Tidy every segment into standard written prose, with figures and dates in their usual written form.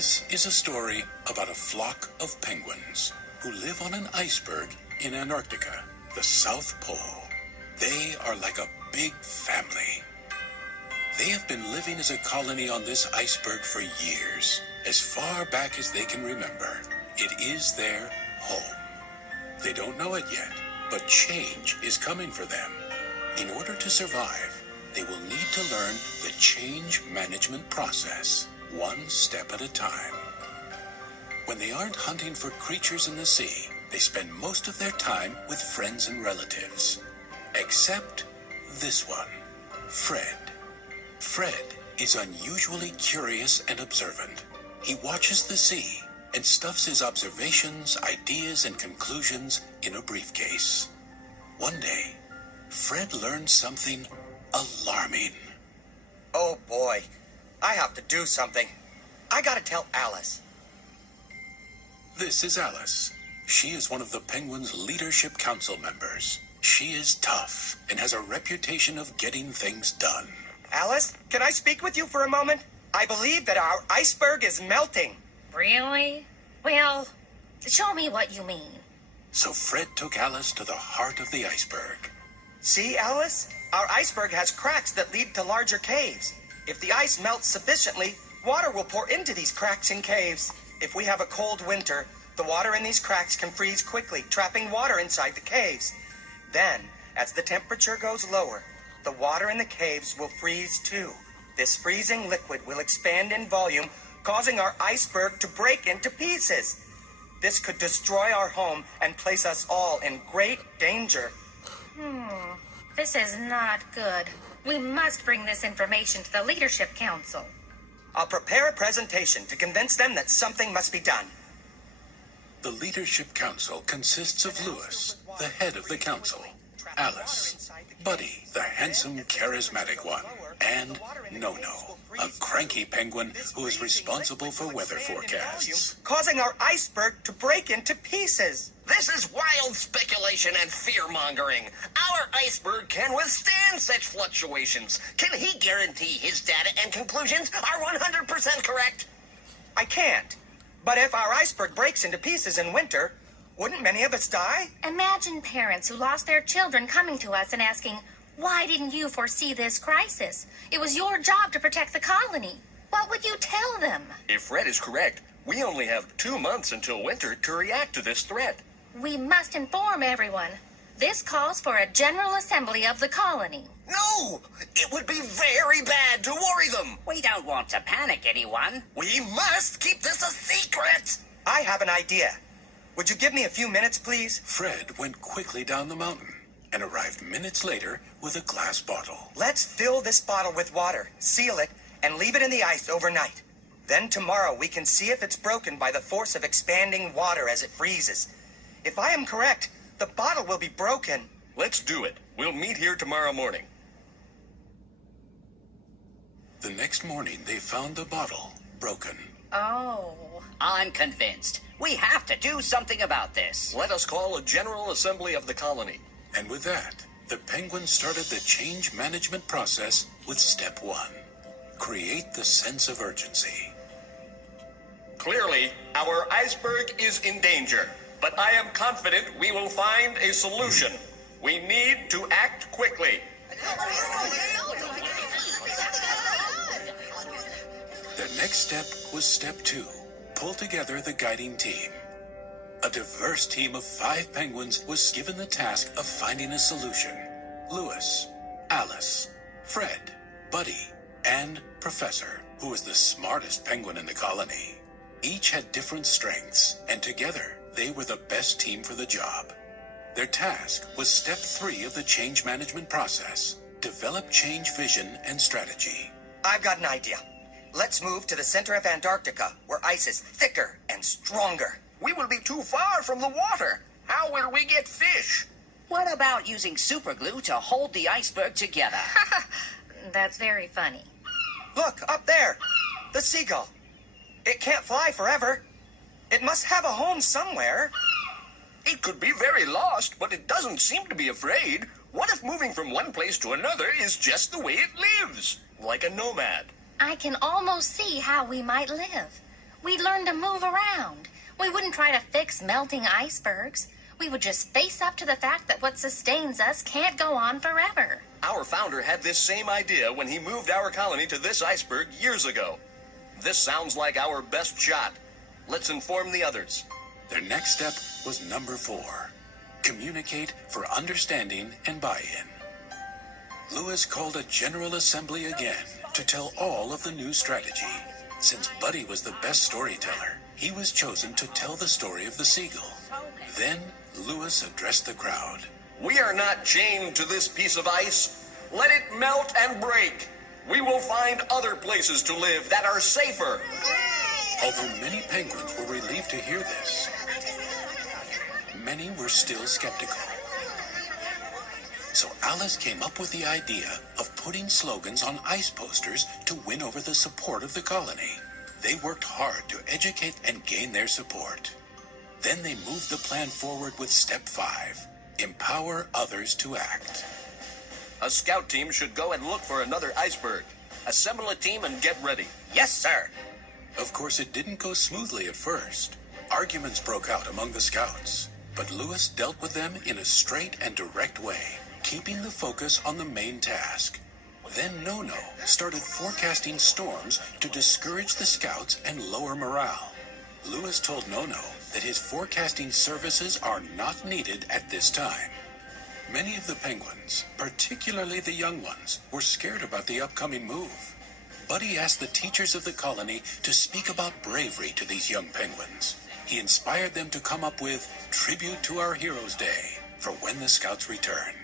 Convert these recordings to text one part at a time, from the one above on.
This is a story about a flock of penguins who live on an iceberg in Antarctica, the South Pole. They are like a big family. They have been living as a colony on this iceberg for years, as far back as they can remember. It is their home. They don't know it yet, but change is coming for them. In order to survive, they will need to learn the change management process, one step at a time. When they aren't hunting for creatures in the sea, they spend most of their time with friends and relatives. Except this one, Fred. Fred is unusually curious and observant. He watches the sea and stuffs his observations, ideas, and conclusions in a briefcase. One day, Fred learned something alarming. Oh boy, I have to do something. I gotta tell Alice. This is Alice. She is one of the Penguins' Leadership Council members. She is tough and has a reputation of getting things done. Alice, can I speak with you for a moment? I believe that our iceberg is melting. Really? Well, show me what you mean. So Fred took Alice to the heart of the iceberg. See, Alice? Our iceberg has cracks that lead to larger caves. If the ice melts sufficiently, water will pour into these cracks and caves. If we have a cold winter, the water in these cracks can freeze quickly, trapping water inside the caves. Then, as the temperature goes lower, the water in the caves will freeze too. This freezing liquid will expand in volume, causing our iceberg to break into pieces. This could destroy our home and place us all in great danger. This is not good. We must bring this information to the Leadership Council. I'll prepare a presentation to convince them that something must be done. The Leadership Council consists of Lewis, the head of the council, Alice, Buddy, the handsome, charismatic one, and No-No, a cranky penguin who is responsible for weather forecasts. Causing our iceberg to break into pieces. This is wild speculation and fear-mongering. Our iceberg can withstand such fluctuations. Can he guarantee his data and conclusions are 100% correct? I can't. But if our iceberg breaks into pieces in winter, wouldn't many of us die? Imagine parents who lost their children coming to us and asking, "Why didn't you foresee this crisis? It was your job to protect the colony." What would you tell them? If Fred is correct, we only have 2 months until winter to react to this threat. We must inform everyone. This calls for a general assembly of the colony. No! It would be very bad to worry them. We don't want to panic anyone. We must keep this a secret. I have an idea. Would you give me a few minutes, please? Fred went quickly down the mountain and arrived minutes later with a glass bottle. Let's fill this bottle with water, seal it, and leave it in the ice overnight. Then tomorrow we can see if it's broken by the force of expanding water as it freezes. If I am correct, the bottle will be broken. Let's do it. We'll meet here tomorrow morning. The next morning, they found the bottle broken. Oh. I'm convinced. We have to do something about this. Let us call a general assembly of the colony. And with that, the Penguins started the change management process with step 1. Create the sense of urgency. Clearly, our iceberg is in danger, but I am confident we will find a solution. We need to act quickly. The next step was step 2. Pull together the guiding team. A diverse team of 5 penguins was given the task of finding a solution. Lewis, Alice, Fred, Buddy, and Professor, who was the smartest penguin in the colony. Each had different strengths, and together they were the best team for the job. Their task was step 3 of the change management process. Develop change vision and strategy. I've got an idea. Let's move to the center of Antarctica, where ice is thicker and stronger. We will be too far from the water. How will we get fish? What about using superglue to hold the iceberg together? That's very funny. Look, up there. The seagull. It can't fly forever. It must have a home somewhere. It could be very lost, but it doesn't seem to be afraid. What if moving from one place to another is just the way it lives? Like a nomad. I can almost see how we might live. We'd learn to move around. We wouldn't try to fix melting icebergs. We would just face up to the fact that what sustains us can't go on forever. Our founder had this same idea when he moved our colony to this iceberg years ago. This sounds like our best shot. Let's inform the others. Their next step was number 4. Communicate for understanding and buy-in. Lewis called a general assembly again to tell all of the new strategy. Since Buddy was the best storyteller, he was chosen to tell the story of the seagull. Then Lewis addressed the crowd. We are not chained to this piece of ice. Let it melt and break. We will find other places to live that are safer. Although many penguins were relieved to hear this, many were still skeptical. So Alice came up with the idea of putting slogans on ice posters to win over the support of the colony. They worked hard to educate and gain their support. Then they moved the plan forward with step 5, empower others to act. A scout team should go and look for another iceberg. Assemble a team and get ready. Yes, sir. Of course, it didn't go smoothly at first. Arguments broke out among the scouts, but Lewis dealt with them in a straight and direct way, keeping the focus on the main task. Then Nono started forecasting storms to discourage the scouts and lower morale. Lewis told Nono that his forecasting services are not needed at this time. Many of the penguins, particularly the young ones, were scared about the upcoming move. Buddy asked the teachers of the colony to speak about bravery to these young penguins. He inspired them to come up with Tribute to Our Heroes Day for when the scouts return.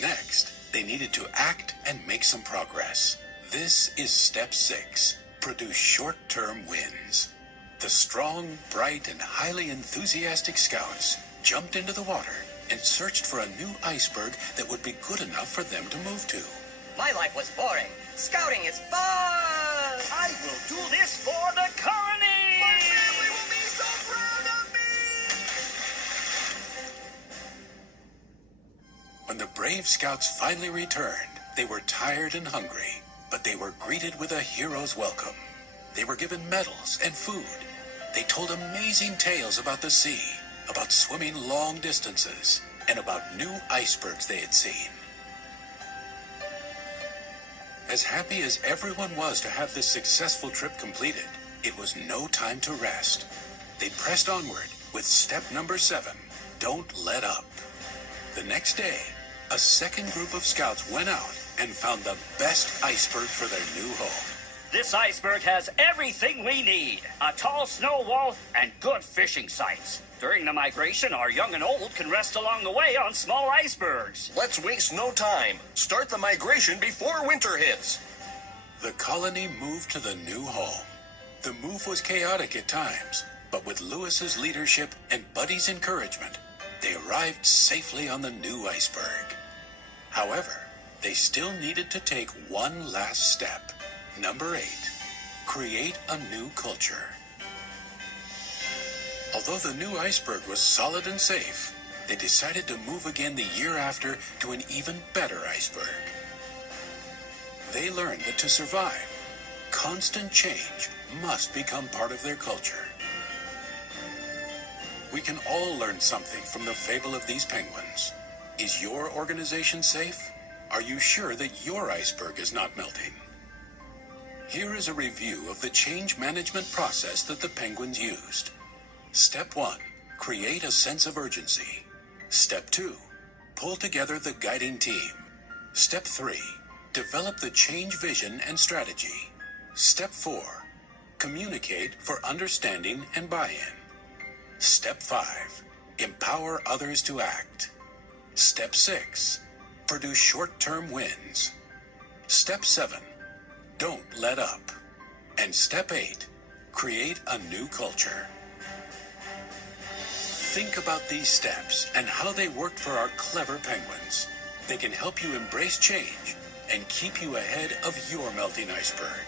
Next, they needed to act and make some progress. This is step 6, produce short-term wins. The strong, bright, and highly enthusiastic scouts jumped into the water and searched for a new iceberg that would be good enough for them to move to. My life was boring. Scouting is fun! I will do this for the colony! My family will be so proud of me! When the brave scouts finally returned, they were tired and hungry, but they were greeted with a hero's welcome. They were given medals and food. They told amazing tales about the sea, about swimming long distances, and about new icebergs they had seen. As happy as everyone was to have this successful trip completed, it was no time to rest. They pressed onward with step number 7, don't let up. The next day, a second group of scouts went out and found the best iceberg for their new home. This iceberg has everything we need. A tall snow wall and good fishing sites. During the migration, our young and old can rest along the way on small icebergs. Let's waste no time. Start the migration before winter hits. The colony moved to the new home. The move was chaotic at times, but with Lewis's leadership and Buddy's encouragement, they arrived safely on the new iceberg. However, they still needed to take one last step. Number 8, create a new culture. Although the new iceberg was solid and safe, they decided to move again the year after to an even better iceberg. They learned that to survive, constant change must become part of their culture. We can all learn something from the fable of these penguins. Is your organization safe? Are you sure that your iceberg is not melting? Here is a review of the change management process that the penguins used. Step 1, create a sense of urgency. Step 2, pull together the guiding team. Step 3, develop the change vision and strategy. Step 4, communicate for understanding and buy-in. Step 5, empower others to act. Step 6, produce short-term wins. Step 7, don't let up. And step 8, create a new culture. Think about these steps and how they worked for our clever penguins. They can help you embrace change and keep you ahead of your melting iceberg.